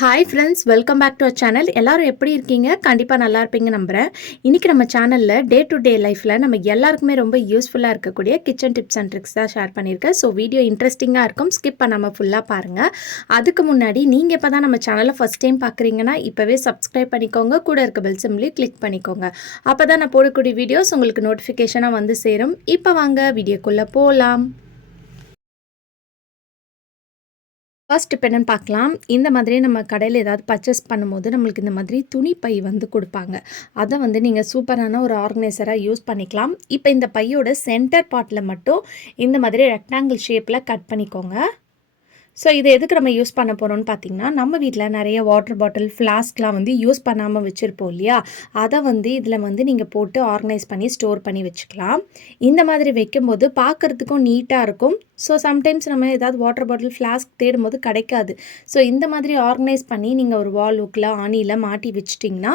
Hi friends, welcome back to our channel. எல்லாரும் எப்படி இருக்கீங்க? கண்டிப்பாக நல்லா இருப்பீங்க நம்புகிறேன். இன்றைக்கி நம்ம சேனலில் டே டு டே லைஃப்பில் நம்ம எல்லாருக்குமே ரொம்ப யூஸ்ஃபுல்லாக இருக்கக்கூடிய கிச்சன் டிப்ஸ் அண்ட் ட்ரிக்ஸ் தான் ஷேர் பண்ணியிருக்கேன். ஸோ வீடியோ இன்ட்ரெஸ்டிங்காக இருக்கும், ஸ்கிப் பண்ணாமல் ஃபுல்லாக பாருங்கள். அதுக்கு முன்னாடி நீங்கள் இப்போ தான் நம்ம சேனலை ஃபஸ்ட் டைம் பார்க்குறீங்கன்னா இப்போவே சப்ஸ்கிரைப் பண்ணிக்கோங்க, கூட இருக்க பெல் சிம்லையும் கிளிக் பண்ணிக்கோங்க. அப்போ தான் நான் போடக்கூடிய வீடியோஸ் உங்களுக்கு நோட்டிஃபிகேஷனாக வந்து சேரும். இப்போ வாங்க வீடியோக்குள்ளே போகலாம். ஃபர்ஸ்ட் இப்போ என்னென்னு பார்க்கலாம். இந்த மாதிரி நம்ம கடையில் ஏதாவது பர்ச்சேஸ் பண்ணும்போது நம்மளுக்கு இந்த மாதிரி துணி பை வந்து கொடுப்பாங்க. அதை வந்து நீங்கள் சூப்பரான ஒரு ஆர்கனைசராக யூஸ் பண்ணிக்கலாம். இப்போ இந்த பையோட சென்டர் பார்ட்டில் மட்டும் இந்த மாதிரி ரெக்டாங்கிள் ஷேப்பில் கட் பண்ணிக்கோங்க. ஸோ இது எதுக்கு நம்ம யூஸ் பண்ண போகிறோம்னு பார்த்தீங்கன்னா, நம்ம வீட்டில் நிறைய வாட்டர் பாட்டில், ஃப்ளாஸ்க்லாம் வந்து யூஸ் பண்ணாமல் வச்சுருப்போம் இல்லையா? அதை வந்து இதில் வந்து நீங்கள் போட்டு ஆர்கனைஸ் பண்ணி ஸ்டோர் பண்ணி வச்சுக்கலாம். இந்த மாதிரி வைக்கும்போது பார்க்குறதுக்கும் நீட்டாக இருக்கும். ஸோ சம்டைம்ஸ் நம்ம ஏதாவது வாட்டர் பாட்டில், ஃப்ளாஸ்க் தேடும்போது கிடைக்காது. ஸோ இந்த மாதிரி ஆர்கனைஸ் பண்ணி நீங்கள் ஒரு வால் ஹுக்கில், ஆணியில் மாட்டி வச்சிட்டிங்கன்னா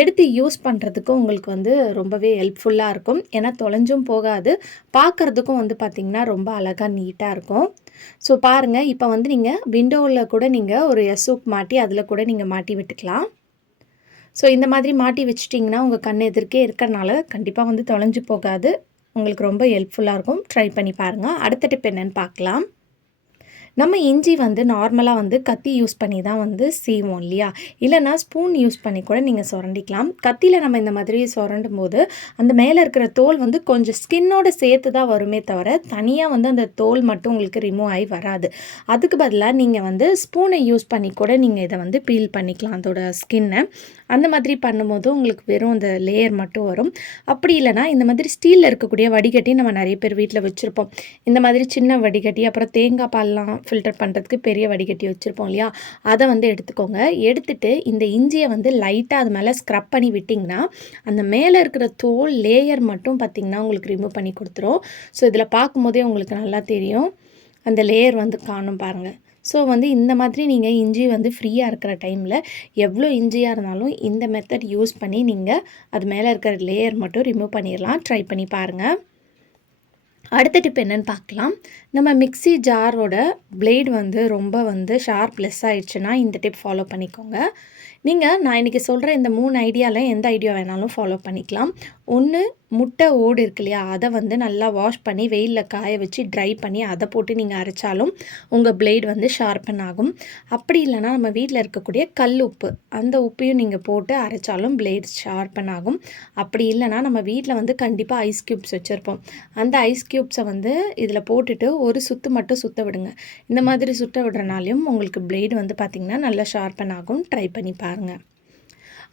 எடுத்து யூஸ் பண்ணுறதுக்கு உங்களுக்கு வந்து ரொம்பவே ஹெல்ப்ஃபுல்லாக இருக்கும். ஏன்னா தொலைஞ்சும் போகாது, பார்க்குறதுக்கும் வந்து பார்த்திங்கன்னா ரொம்ப அழகாக நீட்டாக இருக்கும். ஸோ பாருங்கள், இப்போ வந்து நீங்கள் விண்டோவில் கூட நீங்கள் ஒரு எஸ்ஹுக் மாட்டி அதில் கூட நீங்கள் மாட்டி விட்டுக்கலாம். ஸோ இந்த மாதிரி மாட்டி வச்சிட்டிங்கன்னா உங்கள் கண் எதிர்க்கே இருக்கிறனால கண்டிப்பாக வந்து தொலைஞ்சு போகாது. உங்களுக்கு ரொம்ப ஹெல்ப்ஃபுல்லாக இருக்கும். ட்ரை பண்ணி பாருங்கள். அடுத்த டிப் என்னென்னு பார்க்கலாம். நம்ம இஞ்சி வந்து நார்மலாக வந்து கத்தி யூஸ் பண்ணி தான் வந்து சீவோம் இல்லையா? இல்லைனா ஸ்பூன் யூஸ் பண்ணி கூட நீங்கள் சுரண்டிக்கலாம். கத்தியில் நம்ம இந்த மாதிரி சுரண்டும் போது அந்த மேலே இருக்கிற தோல் வந்து கொஞ்சம் ஸ்கின்னோட சேர்த்து தான் வருமே தவிர தனியாக வந்து அந்த தோல் மட்டும் உங்களுக்கு ரிமூவ் ஆகி வராது. அதுக்கு பதிலாக நீங்கள் வந்து ஸ்பூனை யூஸ் பண்ணி கூட நீங்கள் இதை வந்து பீல் பண்ணிக்கலாம் அதோட ஸ்கின்னை. அந்த மாதிரி பண்ணும்போது உங்களுக்கு வெறும் அந்த லேயர் மட்டும் வரும். அப்படி இல்லைனா இந்த மாதிரி ஸ்டீலில் இருக்கக்கூடிய வடிகட்டி நம்ம நிறைய பேர் வீட்டில் வச்சுருப்போம். இந்த மாதிரி சின்ன வடிகட்டி, அப்புறம் தேங்காய் பால்லாம் ஃபில்டர் பண்ணுறதுக்கு பெரிய வடிகட்டி வச்சுருப்போம் இல்லையா? அதை வந்து எடுத்துக்கோங்க. எடுத்துட்டு இந்த இஞ்சியை வந்து லைட்டாக அது மேலே ஸ்க்ரப் பண்ணி விட்டிங்கன்னா அந்த மேலே இருக்கிற தோல் லேயர் மட்டும் பார்த்திங்கன்னா உங்களுக்கு ரிமூவ் பண்ணி கொடுத்துரும். ஸோ இதில் பார்க்கும்போதே உங்களுக்கு நல்லா தெரியும், அந்த லேயர் வந்து காணும் பாருங்கள். ஸோ வந்து இந்த மாதிரி நீங்கள் இஞ்சி வந்து ஃப்ரீயாக இருக்கிற டைமில் எவ்வளோ இஞ்சியாக இருந்தாலும் இந்த மெத்தட் யூஸ் பண்ணி நீங்கள் அது மேலே இருக்கிற லேயர் மட்டும் ரிமூவ் பண்ணிடலாம். ட்ரை பண்ணி பாருங்கள். அடுத்த டிப் என்னென்னு பார்க்கலாம். நம்ம மிக்ஸி ஜாரோட பிளேட் வந்து ரொம்ப வந்து ஷார்ப் லெஸ் ஆயிடுச்சுன்னா இந்த டிப் ஃபாலோ பண்ணிக்கோங்க. நான் இன்றைக்கி சொல்கிற இந்த 3 ஐடியாவில் எந்த ஐடியா வேணாலும் ஃபாலோ பண்ணிக்கலாம். ஒன்று, முட்டை ஓடு இருக்கு இல்லையா? அதை வந்து நல்லா வாஷ் பண்ணி வெயிலில் காய வச்சு ட்ரை பண்ணி அதை போட்டு நீங்கள் அரைச்சாலும் உங்கள் பிளேட் வந்து ஷார்ப்பன் ஆகும். அப்படி இல்லைனா நம்ம வீட்டில் இருக்கக்கூடிய கல் உப்பு, அந்த உப்பையும் நீங்கள் போட்டு அரைச்சாலும் பிளேட் ஷார்ப்பன் ஆகும். அப்படி இல்லைனா நம்ம வீட்டில் வந்து கண்டிப்பாக ஐஸ் க்யூப்ஸ் வச்சுருப்போம். அந்த ஐஸ் க்யூப்ஸை வந்து இதில் போட்டுட்டு ஒரு சுற்று மட்டும் சுற்ற விடுங்க. இந்த மாதிரி சுற்ற விடுறனாலையும் உங்களுக்கு பிளேடு வந்து பார்த்திங்கன்னா நல்லா ஷார்ப்பன் ஆகும். ட்ரை பண்ணி பாருங்கள்.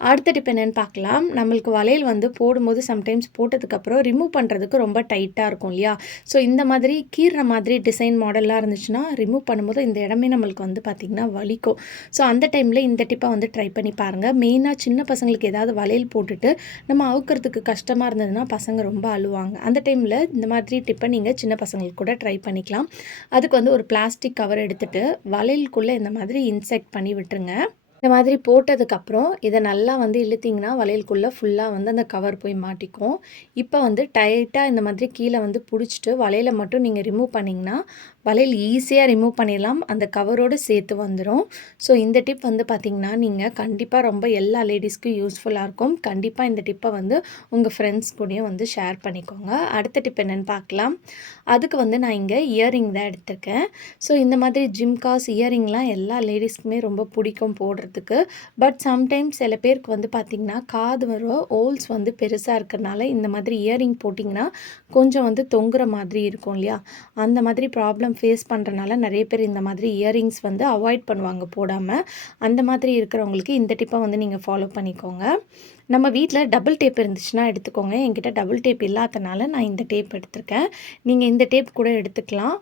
அடுத்த டிப் என்னென்னு பார்க்கலாம். நம்மளுக்கு வளையல் வந்து போடும்போது சம்டைம்ஸ் போட்டதுக்கப்புறம் ரிமூவ் பண்ணுறதுக்கு ரொம்ப டைட்டாக இருக்கும் இல்லையா? ஸோ இந்த மாதிரி கீறுற மாதிரி டிசைன் மாடல்லாம் இருந்துச்சுன்னா ரிமூவ் பண்ணும்போது இந்த இடமே நம்மளுக்கு வந்து பார்த்திங்கன்னா வலிக்கும். ஸோ அந்த டைமில் இந்த டிப்பை வந்து ட்ரை பண்ணி பாருங்கள். மெயினாக சின்ன பசங்களுக்கு ஏதாவது வளையல் போட்டுட்டு நம்ம அவுக்கிறதுக்கு கஷ்டமாக இருந்ததுன்னா பசங்க ரொம்ப அழுவாங்க. அந்த டைமில் இந்த மாதிரி டிப்பை நீங்கள் சின்ன பசங்களுக்கு கூட ட்ரை பண்ணிக்கலாம். அதுக்கு வந்து ஒரு பிளாஸ்டிக் கவர் எடுத்துகிட்டு வளையலுக்குள்ளே இந்த மாதிரி இன்செக்ட் பண்ணி விட்டுருங்க. இந்த மாதிரி போட்டதுக்கப்புறம் இதை நல்லா வந்து இழுத்திங்கன்னா வளையலுக்குள்ளே ஃபுல்லாக வந்து அந்த கவர் போய் மாட்டிக்கும். இப்போ வந்து டைட்டாக இந்த மாதிரி கீழே வந்து பிடிச்சிட்டு வளையலை மட்டும் நீங்கள் ரிமூவ் பண்ணிங்கன்னா வளையல் ஈஸியாக ரிமூவ் பண்ணிடலாம். அந்த கவரோடு சேர்த்து வந்துடும். ஸோ இந்த டிப் வந்து பார்த்திங்கன்னா நீங்கள் கண்டிப்பாக ரொம்ப எல்லா லேடிஸ்க்கும் யூஸ்ஃபுல்லாக இருக்கும். கண்டிப்பாக இந்த டிப்பை வந்து உங்கள் ஃப்ரெண்ட்ஸ் கூடயும் வந்து ஷேர் பண்ணிக்கோங்க. அடுத்த டிப் என்னென்னு பார்க்கலாம். அதுக்கு வந்து நான் இங்கே இயரிங் தான் எடுத்திருக்கேன். ஸோ இந்த மாதிரி ஜிம்காஸ் இயரிங்லாம் எல்லா லேடிஸ்க்குமே ரொம்ப பிடிக்கும் போடுறதுக்கு. பட் சம்டைம்ஸ் சில பேருக்கு வந்து பார்த்திங்கன்னா காது வர ஹோல்ஸ் வந்து பெருசாக இருக்கிறனால இந்த மாதிரி இயரிங் போட்டிங்கன்னா கொஞ்சம் வந்து தொங்குற மாதிரி இருக்கும் இல்லையா? அந்த மாதிரி ப்ராப்ளம் ஃபேஸ் பண்ணுறனால நிறைய பேர் இந்த மாதிரி இயரிங்ஸ் வந்து அவாய்ட் பண்ணுவாங்க போடாமல். அந்த மாதிரி இருக்கிறவங்களுக்கு இந்த டிப்பை வந்து நீங்கள் ஃபாலோ பண்ணிக்கோங்க. நம்ம வீட்டில் டபுள் டேப் இருந்துச்சுன்னா எடுத்துக்கோங்க. என்கிட்ட டபுள் டேப் இல்லாதனால நான் இந்த டேப் எடுத்திருக்கேன். நீங்கள் இந்த டேப் கூட எடுத்துக்கலாம்.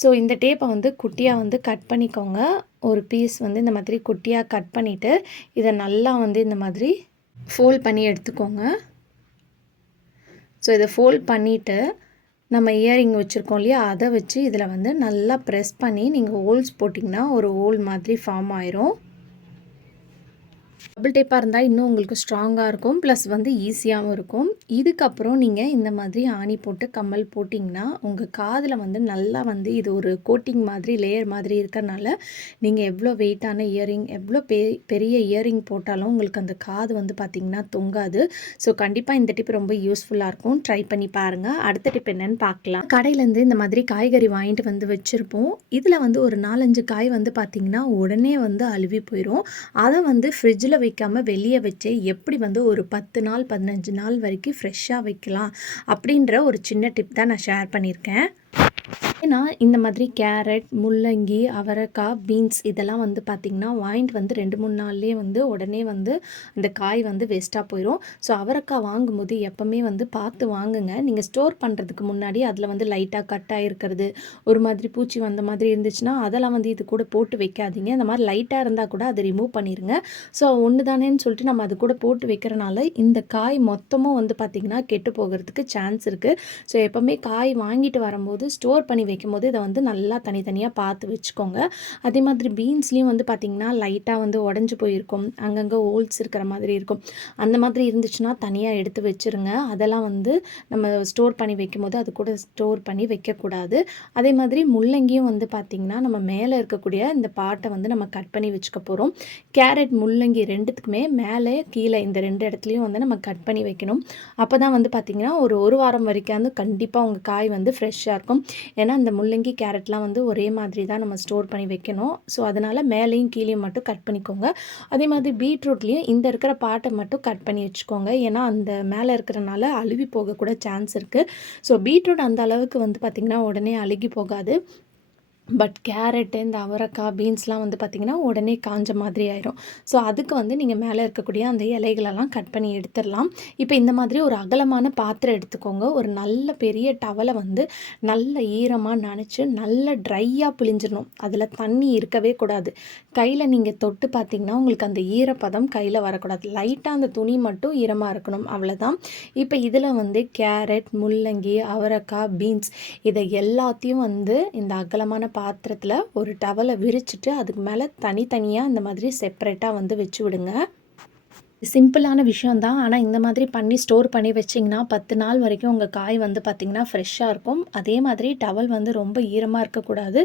ஸோ இந்த டேப்பை வந்து குட்டியாக வந்து கட் பண்ணிக்கோங்க. ஒரு பீஸ் வந்து இந்த மாதிரி குட்டியாக கட் பண்ணிவிட்டு இதை நல்லா வந்து இந்த மாதிரி ஃபோல்ட் பண்ணி எடுத்துக்கோங்க. ஸோ இதை ஃபோல்ட் பண்ணிவிட்டு நம்ம இயரிங் வச்சுருக்கோம் இல்லையா? அதை வச்சு இதில் வந்து நல்லா ப்ரெஸ் பண்ணி நீங்கள் ஹோல்ஸ் போட்டிங்கன்னா ஒரு ஹோல் மாதிரி ஃபார்ம் ஆயிரும். டபுள் டேப்பா இருந்தா இன்னும் உங்களுக்கு ஸ்ட்ராங்கா இருக்கும். ப்ளஸ் வந்து ஈஸியாவும் இருக்கும். இதுக்கப்புறம் நீங்க இந்த மாதிரி ஆணி போட்டு கம்மல் போட்டிங்கன்னா, உங்க காதுல வந்து நல்லா வந்து இது ஒரு கோட்டிங் மாதிரி, லேயர் மாதிரி இருக்கறனால, நீங்க எவ்ளோ வெயிட்டான இயரிங், எவ்ளோ பெரிய இயரிங் போட்டாலும் உங்களுக்கு அந்த காது வந்து பார்த்தீங்கன்னா தொங்காது. ஸோ கண்டிப்பா இந்த டிப் ரொம்ப யூஸ்ஃபுல்லா இருக்கும். ட்ரை பண்ணி பாருங்க. அடுத்த டிப் என்னன்னு பார்க்கலாம். கடையிலேருந்து இந்த மாதிரி காய்கறி வாங்கிட்டு வந்து வச்சிருப்போம். இதில வந்து ஒரு 4, 5 காய் வந்து பார்த்தீங்கன்னா, உடனே வந்து அழுவி போயிரும். அத வந்து ஃப்ரிட்ஜில வைக்காம வெளிய வச்சே எப்படி வந்து ஒரு 10 நாள், 15 நாள் வரைக்கும் ஃப்ரெஷ்ஷா வைக்கலாம் அப்படின்ற ஒரு சின்ன டிப் தான் நான் ஷேர் பண்ணியிருக்கேன். ஏன்னா, இந்த மாதிரி கேரட், முள்ளங்கி, அவரைக்காய், பீன்ஸ் இதெல்லாம் வந்து பார்த்திங்கன்னா, வாங்கிட்டு வந்து 2, 3 நாள்லேயே வந்து உடனே வந்து இந்த காய் வந்து வேஸ்ட்டாக போயிடும். ஸோ அவரைக்காய் வாங்கும்போது எப்போவுமே வந்து பார்த்து வாங்குங்க. நீங்கள் ஸ்டோர் பண்ணுறதுக்கு முன்னாடி அதில் வந்து லைட்டாக கட் ஆகிருக்கிறது, ஒரு மாதிரி பூச்சி வந்த மாதிரி இருந்துச்சுன்னா, அதெல்லாம் வந்து இது கூட போட்டு வைக்காதீங்க. இந்த மாதிரி லைட்டாக இருந்தால் கூட அதை ரிமூவ் பண்ணிடுங்க. ஸோ ஒன்று தானேன்னு சொல்லிட்டு நம்ம அது கூட போட்டு வைக்கிறனால, இந்த காய் மொத்தமும் வந்து பார்த்திங்கன்னா கெட்டு போகிறதுக்கு சான்ஸ் இருக்குது. ஸோ எப்போவுமே காய் வாங்கிட்டு வரும்போது ஸ்டோர் பண்ணி வைக்கும்போது இதை வந்து நல்லா தனித்தனியாக பார்த்து வச்சுக்கோங்க. அதே மாதிரி பீன்ஸ்லேயும் வந்து பார்த்திங்கன்னா லைட்டாக வந்து உடஞ்சி போயிருக்கும், அங்கங்கே ஹோல்ஸ் இருக்கிற மாதிரி இருக்கும். அந்த மாதிரி இருந்துச்சுன்னா தனியாக எடுத்து வச்சுருங்க. அதெல்லாம் வந்து நம்ம ஸ்டோர் பண்ணி வைக்கும்போது அது கூட ஸ்டோர் பண்ணி வைக்கக்கூடாது. அதே மாதிரி முள்ளங்கியும் வந்து பார்த்திங்கன்னா நம்ம மேலே இருக்கக்கூடிய இந்த பாட்டை வந்து நம்ம கட் பண்ணி வச்சுக்க போகிறோம். கேரட், முள்ளங்கி 2த்துக்குமே மேலே கீழே இந்த 2 இடத்துலையும் வந்து நம்ம கட் பண்ணி வைக்கணும். அப்போ தான் வந்து பார்த்திங்கன்னா ஒரு வாரம் வரைக்கும் வந்து கண்டிப்பாக உங்கள் காய் வந்து ஃப்ரெஷ்ஷாக இருக்கும். ஏன்னா இந்த முள்ளங்கி, கேரட்லாம் வந்து ஒரே மாதிரி தான் நம்ம ஸ்டோர் பண்ணி வைக்கணும். ஸோ அதனால் மேலேயும் கீழேயும் மட்டும் கட் பண்ணிக்கோங்க. அதே மாதிரி பீட்ரூட்லேயும் இந்த இருக்கிற பாட்டை மட்டும் கட் பண்ணி வச்சுக்கோங்க. ஏன்னா அந்த மேலே இருக்கிறனால அழுவி போகக்கூட சான்ஸ் இருக்குது. ஸோ பீட்ரூட் அந்த அளவுக்கு வந்து பார்த்திங்கன்னா உடனே அழுகி போகாது. பட் கேரட்டு, இந்த அவரைக்காய், பீன்ஸ்லாம் வந்து பார்த்திங்கன்னா உடனே காஞ்ச மாதிரி ஆயிரும். ஸோ அதுக்கு வந்து நீங்கள் மேலே இருக்கக்கூடிய அந்த இலைகளெல்லாம் கட் பண்ணி எடுத்துடலாம். இப்போ இந்த மாதிரி ஒரு அகலமான பாத்திரம் எடுத்துக்கோங்க. ஒரு நல்ல பெரிய டவலை வந்து நல்ல ஈரமாக நனைச்சு நல்ல ட்ரையாக பிழிஞ்சிடணும். அதில் தண்ணி இருக்கவே கூடாது. கையில் நீங்கள் தொட்டு பார்த்திங்கன்னா உங்களுக்கு அந்த ஈரப்பதம் கையில் வரக்கூடாது. லைட்டாக அந்த துணி மட்டும் ஈரமாக இருக்கணும், அவ்வளோதான். இப்போ இதில் வந்து கேரட், முள்ளங்கி, அவரைக்காய், பீன்ஸ் இதை எல்லாத்தையும் வந்து இந்த அகலமான பாத்திரத்தில் ஒரு டவலை விரிச்சிட்டு அதுக்கு மேலே தனித்தனியாக இந்த மாதிரி செப்பரேட்டாக வந்து வச்சு விடுங்க. சிம்பிளான விஷயம் தான். ஆனால் இந்த மாதிரி பண்ணி ஸ்டோர் பண்ணி வச்சிங்கன்னா 10 நாள் வரைக்கும் உங்கள் காய் வந்து பார்த்திங்கன்னா ஃப்ரெஷ்ஷாக இருக்கும். அதே மாதிரி டவல் வந்து ரொம்ப ஈரமாக இருக்கக்கூடாது.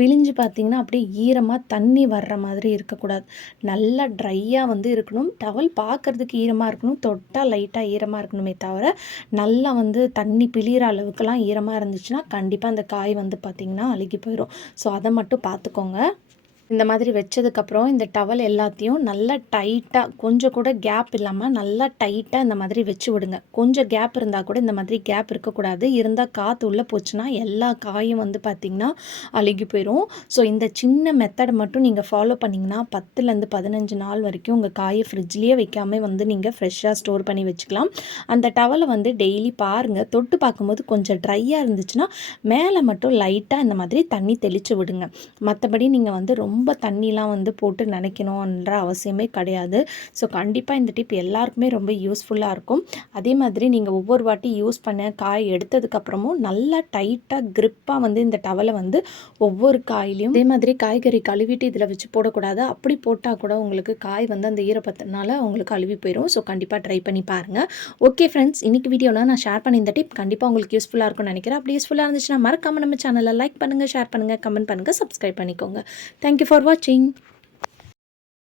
பிழிஞ்சு பார்த்திங்கன்னா அப்படியே ஈரமாக தண்ணி வர்ற மாதிரி இருக்கக்கூடாது. நல்லா ட்ரையாக வந்து இருக்கணும். டவல் பார்க்குறதுக்கு ஈரமாக இருக்கணும். தொட்டால் லைட்டாக ஈரமாக இருக்கணுமே தவிர நல்லா வந்து தண்ணி பிழிகிற அளவுக்குலாம் ஈரமாக இருந்துச்சுன்னா கண்டிப்பாக அந்த காய் வந்து பார்த்திங்கன்னா அழுகி போயிடும். ஸோ அதை மட்டும் பார்த்துக்கோங்க. இந்த மாதிரி வச்சதுக்கப்புறம் இந்த டவல் எல்லாத்தையும் நல்லா டைட்டாக, கொஞ்சம் கூட கேப் இல்லாமல் நல்லா டைட்டாக இந்த மாதிரி வச்சு விடுங்க. கொஞ்சம் கேப் இருந்தால் கூட இந்த மாதிரி கேப் இருக்கக்கூடாது. இருந்தால் காற்று உள்ளே போச்சுன்னா எல்லா காயும் வந்து பார்த்திங்கன்னா அழுகி போயிடும். ஸோ இந்த சின்ன மெத்தடை மட்டும் நீங்கள் ஃபாலோ பண்ணிங்கன்னா 10லேருந்து 15 நாள் வரைக்கும் உங்கள் காயை ஃப்ரிட்ஜ்லேயே வைக்காமல் வந்து நீங்கள் ஃப்ரெஷ்ஷாக ஸ்டோர் பண்ணி வச்சுக்கலாம். அந்த டவலை வந்து டெய்லி பாருங்கள். தொட்டு பார்க்கும்போது கொஞ்சம் ட்ரையாக இருந்துச்சுன்னா மேலே மட்டும் லைட்டாக இந்த மாதிரி தண்ணி தெளித்து விடுங்க. மற்றபடி நீங்கள் வந்து ரொம்ப தண்ணிலாம் வந்து போட்டு நினைக்கணுன்ற அவசியமே கிடையாது. ஸோ கண்டிப்பாக இந்த டிப் எல்லாருக்குமே ரொம்ப யூஸ்ஃபுல்லாக இருக்கும். அதே மாதிரி நீங்கள் ஒவ்வொரு வாட்டி யூஸ் பண்ண காய் எடுத்ததுக்கப்புறமும் நல்லா டைட்டாக க்ரிப்பாக வந்து இந்த டவலை வந்து ஒவ்வொரு காயிலையும் அதே மாதிரி காய்கறி கழுவிட்டு இதில் வச்சு போடக்கூடாது. அப்படி போட்டால் கூட உங்களுக்கு காய் வந்து அந்த ஈரப்பதனால உங்களுக்கு அழுவி போயிடும். ஸோ கண்டிப்பாக ட்ரை பண்ணி பாருங்கள். ஓகே ஃப்ரெண்ட்ஸ், இன்றைக்கி வீடியோவில் நான் ஷேர் பண்ணி இந்த டிப் கண்டிப்பாக உங்களுக்கு யூஸ்ஃபுல்லாக இருக்கும்னு நினைக்கிறேன். அப்படி யூஸ்ஃபுல்லாக இருந்துச்சுன்னா மறக்காமல் நம்ம சேனலை லைக் பண்ணுங்கள், ஷேர் பண்ணுங்கள், கமெண்ட் பண்ணுங்கள், சப்ஸ்கிரைப் பண்ணிக்கோங்க. Thank you for watching.